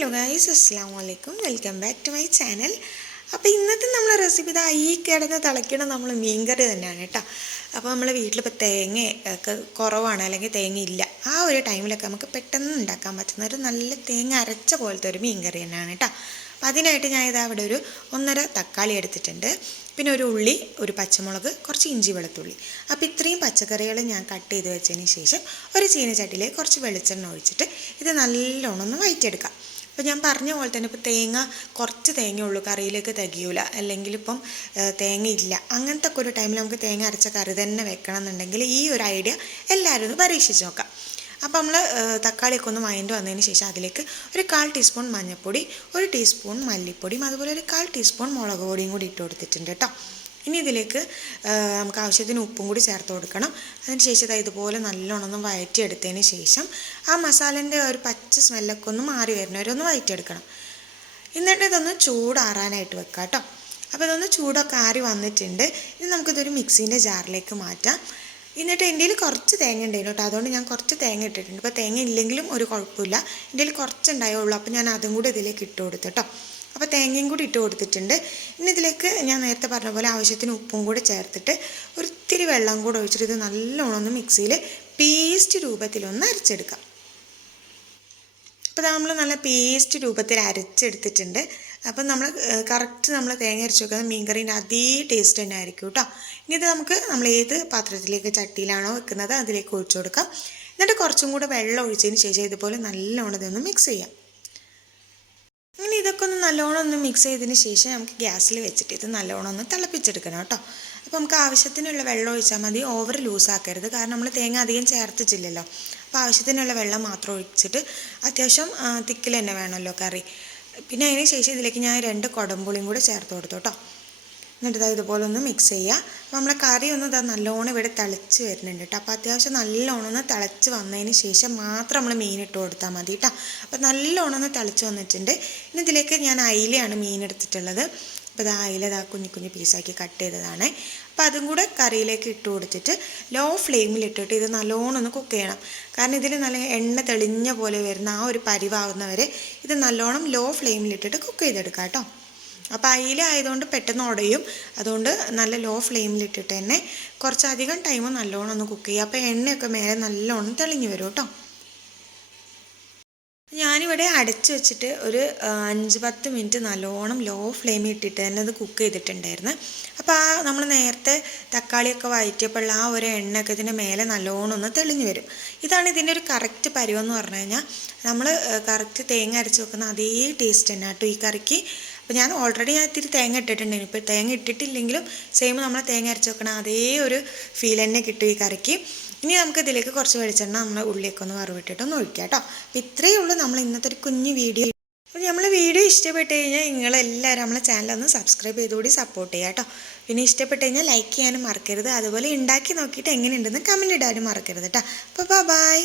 Hello guys അസ്സാം വലൈക്കും welcome back to my channel അപ്പോൾ ഇന്നത്തെ നമ്മളെ റെസിപ്പി ഇതാ ഈ കിടന്ന് തിളയ്ക്കണ നമ്മൾ മീൻകറി തന്നെയാണ് കേട്ടോ. അപ്പോൾ നമ്മളെ വീട്ടിലിപ്പോൾ തേങ്ങ ഒക്കെ കുറവാണ് അല്ലെങ്കിൽ തേങ്ങ ഇല്ല. ആ ഒരു ടൈമിലൊക്കെ നമുക്ക് പെട്ടെന്ന് ഉണ്ടാക്കാൻ പറ്റുന്ന ഒരു നല്ല തേങ്ങ അരച്ച പോലത്തെ ഒരു മീൻകറി തന്നെയാണ് കേട്ടോ. അപ്പം അതിനായിട്ട് ഞാൻ ഇതാ അവിടെ ഒരു ഒന്നര തക്കാളി എടുത്തിട്ടുണ്ട്. പിന്നെ ഒരു ഉള്ളി ഒരു പച്ചമുളക് കുറച്ച് ഇഞ്ചി വെളുത്തുള്ളി. അപ്പോൾ ഇത്രയും പച്ചക്കറികൾ ഞാൻ കട്ട് ചെയ്ത് വെച്ചതിന് ശേഷം ഒരു ചീനച്ചട്ടിയിലേക്ക് കുറച്ച് വെളിച്ചെണ്ണ ഒഴിച്ചിട്ട് ഇത് നല്ലോണം ഒന്ന് വഴറ്റിയെടുക്കാം അപ്പോൾ ഞാൻ പറഞ്ഞ പോലെ തന്നെ ഇപ്പോൾ തേങ്ങ കുറച്ച് തേങ്ങ ഉള്ളൂ കറിയിലേക്ക് തികയൂല. അല്ലെങ്കിൽ ഇപ്പം തേങ്ങ ഇല്ല. അങ്ങനത്തെ ഒക്കെ ഒരു ടൈമിൽ നമുക്ക് തേങ്ങ അരച്ച കറി തന്നെ വെക്കണം എന്നുണ്ടെങ്കിൽ ഈ ഒരു ഐഡിയ എല്ലാവരും ഒന്ന് പരീക്ഷിച്ച് നോക്കാം. അപ്പോൾ നമ്മൾ തക്കാളിയൊക്കെ ഒന്ന് മൈൻഡ് വന്നതിന് ശേഷം അതിലേക്ക് ഒരു കാൽ ടീസ്പൂൺ മഞ്ഞൾപ്പൊടി ഒരു ടീസ്പൂൺ മല്ലിപ്പൊടിയും അതുപോലെ ഒരു കാൽ ടീസ്പൂൺ മുളക് പൊടിയും കൂടി ഇട്ട് കൊടുത്തിട്ടുണ്ട് കേട്ടോ. ഇനി ഇതിലേക്ക് നമുക്ക് ആവശ്യത്തിന് ഉപ്പും കൂടി ചേർത്ത് കൊടുക്കണം. അതിന് ശേഷം ഇതാ ഇതുപോലെ നല്ലോണം ഒന്ന് വയറ്റിയെടുത്തതിന് ശേഷം ആ മസാലന്റെ ഒരു പച്ച സ്മെല്ലൊക്കെ ഒന്ന് മാറി വരുന്നവരെ ഒന്ന് വഴറ്റിയെടുക്കണം എന്നിട്ട് ഇതൊന്ന് ചൂടാറാനായിട്ട് വെക്കാം കേട്ടോ അപ്പോൾ ഇതൊന്ന് ചൂടൊക്കെ ആറി വന്നിട്ടുണ്ട്. ഇനി നമുക്കിതൊരു മിക്സീന്റെ ജാറിലേക്ക് മാറ്റാം. എന്നിട്ട് എന്റെ കുറച്ച് തേങ്ങ ഉണ്ടായിരുന്നു കേട്ടോ അതുകൊണ്ട് ഞാൻ കുറച്ച് തേങ്ങ ഇട്ടിട്ടുണ്ട്. ഇപ്പോൾ തേങ്ങ ഇല്ലെങ്കിലും ഒരു കുഴപ്പമില്ല. എന്റെ കുറച്ച് ഉണ്ടായുള്ളൂ അപ്പോൾ ഞാൻ അതും കൂടി ഇതിലേക്ക് ഇട്ട് കൊടുത്തു കേട്ടോ അപ്പോൾ തേങ്ങയും കൂടി ഇട്ട് കൊടുത്തിട്ടുണ്ട്. ഇനി ഇതിലേക്ക് ഞാൻ നേരത്തെ പറഞ്ഞ പോലെ ആവശ്യത്തിന് ഉപ്പും കൂടി ചേർത്തിട്ട് ഒരിത്തിരി വെള്ളം കൂടെ ഒഴിച്ചിട്ട് ഇത് നല്ലോണം ഒന്ന് മിക്സിയിൽ പേസ്റ്റ് രൂപത്തിലൊന്ന് അരച്ചെടുക്കാം. അപ്പോൾ നമ്മൾ നല്ല പേസ്റ്റ് രൂപത്തിൽ അരച്ചെടുത്തിട്ടുണ്ട്. അപ്പം നമ്മൾ കറക്റ്റ് നമ്മൾ തേങ്ങ അരച്ച് വെക്കുന്ന മീൻകറീന്റെ അതേ ടേസ്റ്റ് തന്നെ ആയിരിക്കും കേട്ടോ ഇനി ഇത് നമുക്ക് നമ്മൾ ഏത് പാത്രത്തിലേക്ക് ചട്ടിയിലാണോ വെക്കുന്നത് അതിലേക്ക് ഒഴിച്ചു കൊടുക്കാം. എന്നിട്ട് കുറച്ചും കൂടെ വെള്ളം ഒഴിച്ചതിന് ശേഷം ഇതുപോലെ നല്ലോണം ഇതൊന്ന് മിക്സ് ചെയ്യാം. ഇതൊക്കെ നല്ലോണം ഒന്ന് മിക്സ് ചെയ്തതിന് ശേഷം നമുക്ക് ഗ്യാസിൽ വെച്ചിട്ട് ഇത് നല്ലോണം ഒന്ന് തിളപ്പിച്ചെടുക്കണം കേട്ടോ. അപ്പോൾ നമുക്ക് ആവശ്യത്തിനുള്ള വെള്ളം ഒഴിച്ചാൽ മതി. ഓവർ ലൂസാക്കരുത് കാരണം നമ്മൾ തേങ്ങ അധികം ചേർത്തിട്ടില്ലല്ലോ. അപ്പോൾ ആവശ്യത്തിനുള്ള വെള്ളം മാത്രം ഒഴിച്ചിട്ട് അത്യാവശ്യം തിക്കിൽ തന്നെ വേണമല്ലോ കറി. പിന്നെ അതിന് ശേഷം ഇതിലേക്ക് ഞാൻ രണ്ട് കുടമ്പുളിയും കൂടെ ചേർത്ത് കൊടുത്തു കേട്ടോ. എന്നിട്ട് ഇതാ ഇതുപോലെ ഒന്ന് മിക്സ് ചെയ്യുക അപ്പോൾ നമ്മളെ കറി ഒന്ന് ഇതാ നല്ലോണം ഇവിടെ തിളച്ച് വരുന്നുണ്ട് കേട്ടോ അപ്പോൾ അത്യാവശ്യം നല്ലോണം ഒന്ന് തിളച്ച് വന്നതിന് ശേഷം മാത്രം നമ്മൾ മീൻ ഇട്ട് കൊടുത്താൽ മതി കേട്ടോ അപ്പോൾ നല്ലോണം ഒന്ന് തിളച്ച് വന്നിട്ടുണ്ട്. ഇനി ഇതിലേക്ക് ഞാൻ അയിലയാണ് മീൻ എടുത്തിട്ടുള്ളത്. അപ്പോൾ ഇത് അയില ഇതാ കുഞ്ഞു കുഞ്ഞു പീസാക്കി കട്ട് ചെയ്തതാണ്. അപ്പോൾ അതും കൂടെ കറിയിലേക്ക് ഇട്ട് കൊടുത്തിട്ട് ലോ ഫ്ലെയിമിൽ ഇട്ടിട്ട് ഇത് നല്ലോണം ഒന്ന് കുക്ക് ചെയ്യണം. കാരണം ഇതിൽ നല്ല എണ്ണ തെളിഞ്ഞ പോലെ വരുന്ന ആ ഒരു പരിവാകുന്നവരെ ഇത് നല്ലോണം ലോ ഫ്ലെയിമിൽ ഇട്ടിട്ട് കുക്ക് ചെയ്തെടുക്കാം കേട്ടോ അപ്പോൾ അയില ആയതുകൊണ്ട് പെട്ടെന്ന് ഉടയും അതുകൊണ്ട് നല്ല ലോ ഫ്ലെയിമിലിട്ടിട്ട് തന്നെ കുറച്ചധികം ടൈം നല്ലോണം ഒന്ന് കുക്ക് ചെയ്യുക. അപ്പോൾ എണ്ണയൊക്കെ മേലെ നല്ലോണം തെളിഞ്ഞു വരും കേട്ടോ. ഞാനിവിടെ അടച്ച് വെച്ചിട്ട് ഒരു അഞ്ച് പത്ത് മിനിറ്റ് നല്ലോണം ലോ ഫ്ലെയിമിൽ ഇട്ടിട്ട് തന്നെ അത് കുക്ക് ചെയ്തിട്ടുണ്ടായിരുന്നു. അപ്പോൾ ആ നമ്മൾ നേരത്തെ തക്കാളിയൊക്കെ വഴറ്റിയപ്പോൾ ആ ഒരു എണ്ണയൊക്കെ ഇതിന്റെ മേലെ നല്ലോണം ഒന്ന് തെളിഞ്ഞു വരും. ഇതാണ് ഇതിന്റെ ഒരു കറക്റ്റ് പരുവെന്ന് പറഞ്ഞു കഴിഞ്ഞാൽ നമ്മൾ കറക്റ്റ് തേങ്ങ അരച്ച് വെക്കുന്ന അതേ ടേസ്റ്റ് തന്നെ കേട്ടോ ഈ കറിക്ക്. അപ്പോൾ ഞാൻ ഓൾറെഡി ഞാൻ ഇത്തിരി തേങ്ങ ഇട്ടിട്ടുണ്ടെങ്കിൽ ഇപ്പോൾ തേങ്ങ ഇട്ടിട്ടില്ലെങ്കിലും സെയിം നമ്മൾ തേങ്ങ അരച്ച് വെക്കണം അതേ ഒരു ഫീൽ തന്നെ കിട്ടും ഈ കറിക്ക്. ഇനി നമുക്ക് ഇതിലേക്ക് കുറച്ച് വെളിച്ചെണ്ണ നമ്മൾ ഉള്ളിയൊക്കെ ഒന്ന് വറുവിട്ടിട്ടൊന്ന് ഒഴിക്കാം കേട്ടോ. അപ്പോൾ ഇത്രയേ ഉള്ളൂ നമ്മൾ ഇന്നത്തെ ഒരു കുഞ്ഞു വീഡിയോ. അപ്പോൾ നമ്മൾ വീഡിയോ ഇഷ്ടപ്പെട്ട് കഴിഞ്ഞാൽ നിങ്ങളെല്ലാവരും നമ്മളെ ചാനലൊന്ന് സബ്സ്ക്രൈബ് ചെയ്തുകൂടി സപ്പോർട്ട് ചെയ്യുക കേട്ടോ. പിന്നെ ഇഷ്ടപ്പെട്ട് കഴിഞ്ഞാൽ ലൈക്ക് ചെയ്യാനും മറക്കരുത്. അതുപോലെ ഉണ്ടാക്കി നോക്കിയിട്ട് എങ്ങനെയുണ്ടെന്ന് കമന്റ് ഇടാനും മറക്കരുത് കേട്ടോ. അപ്പോൾ ബൈ